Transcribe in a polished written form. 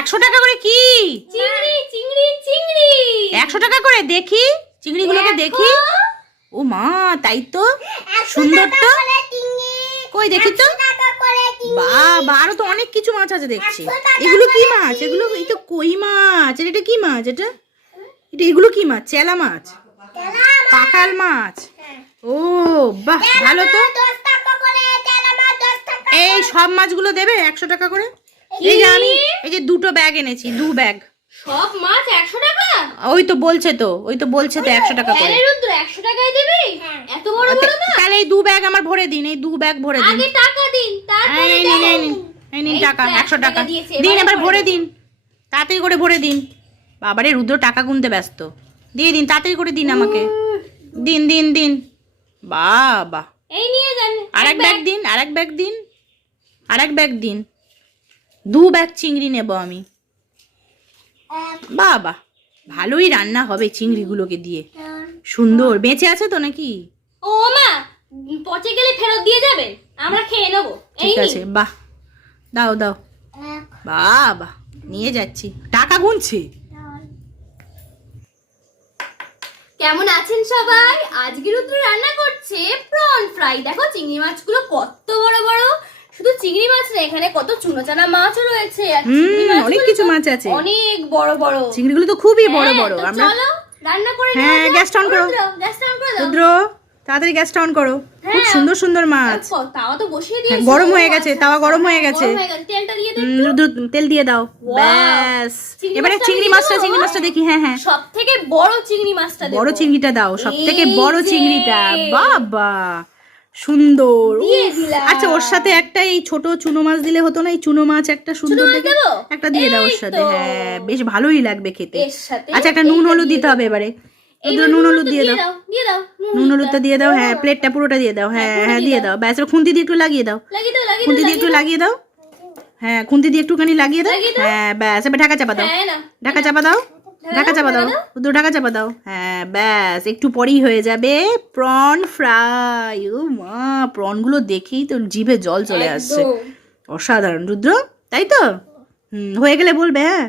100 টাকা করে কি? চিংড়ি চিংড়ি চিংড়ি 100 টাকা করে দেখি, চিংড়িগুলোকে দেখি। ও মা, তাই তো, সুন্দর তো। কই দেখি তো। বাবা, আরো তো অনেক কিছু মাছ আছে দেখছি। এগুলো কি মাছ? এগুলো এই তো কই মাছ। এটা কি মাছ? এটা এগুলো কি মাছ? চেলা মাছ, পাকাল মাছ। ও বাহ, ভালো তো। এই সব মাছগুলো দেবে 100 টাকা করে? এই যে আমি এই যে 2টো ব্যাগ এনেছি, 2 ব্যাগ। সব মাছ 100 টাকা? ওই তো বলছে তো 100 টাকা করে। আরে রুদ্র 100 টাকায় দিবি? এত বড় বড় মাছ? তাহলে এই 2 ব্যাগ আমার ভরে দিন, এই 2 ব্যাগ ভরে দিন। আগে টাকা দিন, তারপরে এই নিন টাকা, 100 টাকা দিন, এবার ভরে দিন, তাড়াতাড়ি করে ভরে দিন। বাবারে, রুদ্র টাকা গুনতে ব্যস্ত। দিয়ে দিন, তাড়াতাড়ি করে দিন আমাকে। দিন দিন দিন। বাবা, এই নিয়ে যান। আরেক ব্যাগ দিন, আরেক ব্যাগ দিন, আরেক ব্যাগ দিন। 2 ব্যাগ চিংড়ি নেব আমি। বাবা, ভালোই রান্না হবে চিংড়িগুলোকে দিয়ে। সুন্দর। বেঁচে আছে তো নাকি? ও মা, পচে গেলে ফেরত দিয়ে যাবেন, আমরা খেয়ে নেব। ঠিক আছে, বাহ, দাও দাও। বাবা, নিয়ে যাচ্ছি। টাকা গুনছে। কেমন আছেন সবাই? আজকে রুদ্র রান্না করছে প্রন ফ্রাই। দেখো চিংড়ি মাছগুলো কত বড় বড়। শুধু চিংড়ি মাছ না, এখানে কত চুনোচানা মাছও রয়েছে। আর চিংড়ি মাছগুলো অনেক কিছু মাছ আছে, অনেক বড় বড়। চিংড়িগুলো তো খুবই বড় বড়। তো আমরা চলো রান্না করে হ্যাঁ, নেওয়া যাক। গ্যাসটা অন করো। গ্যাসটা অন করে দাও। রুদ্র, তাড়াতাড়ি গ্যাসটা অন করো। খুব হ্যাঁ। সুন্দর সুন্দর মাছ। তাওয়া তো বসিয়ে হ্যাঁ, দিয়েছি। গরম হয়ে গেছে, তাওয়া গরম হয়ে গেছে। গরম হয়ে গেছে, তেলটা দিয়ে দে। রুদ্র, তেল দিয়ে দাও। Wow! ব্যাস, চিংড়ি এবারে মাছটা চিংড়ি দিয়ে মাছটা, দেবো? চিংড়ি মাছটা দেখি। হ্যাঁ হ্যাঁ, সবথেকে বড় চিংড়ি মাছটা দেবো। বড় চিংড়িটা দাও, সবথেকে বড় এই যে। চিংড়িটা। বাবা, সুন্দর। দিয়ে দিলাম। আচ্ছা, ওর সাথে একটা এই ছোট চুনো মাছ দিলে হতো না? এই চুনো মাছ একটা সুন্দর মাছ দেখে দেবো? একটা দিয়ে দাও ওর এই সাথে। তো। হ্যাঁ, বেশ ভালোই লাগবে খেতে। এর সাথে আচ্ছা, একটা নুন এইটা হলুদ দিয়ে দিতে হবে এবারে। এইবার নুন হলুদ দিয়ে দাও, দিয়ে দাও। নুন হলুদটা দিয়ে দাও। হ্যাঁ, প্লেটটা পুরোটা দিয়ে দাও। হ্যাঁ পুরো হ্যাঁ, দিয়ে দিয়ে দাও। ব্যাস, এবার খুন্তি দিয়ে একটু লাগিয়ে দাও। লাগিয়ে দাও, লাগিয়ে খুন্তি দাও, দিয়ে একটু লাগিয়ে দাও। হ্যাঁ, খুন্তি দিয়ে একটুখানি লাগিয়ে দাও। লাগিয়ে দাও। হ্যাঁ, ব্যাস, এবার ঢাকা চাপা দাও। হ্যাঁ না, ঢাকা চাপা দাও, ঢাকা চাপা দাও, দুটো ঢাকা চাপা দাও। হ্যাঁ, ব্যাস, একটু পরেই হয়ে যাবে প্রন ফ্রাই। ও মা, প্রনগুলো দেখেই তো জিভে জল চলে আসছে। একদম। অসাধারণ রুদ্র, তাই তো? হয়ে গেলে বলবে। হ্যাঁ।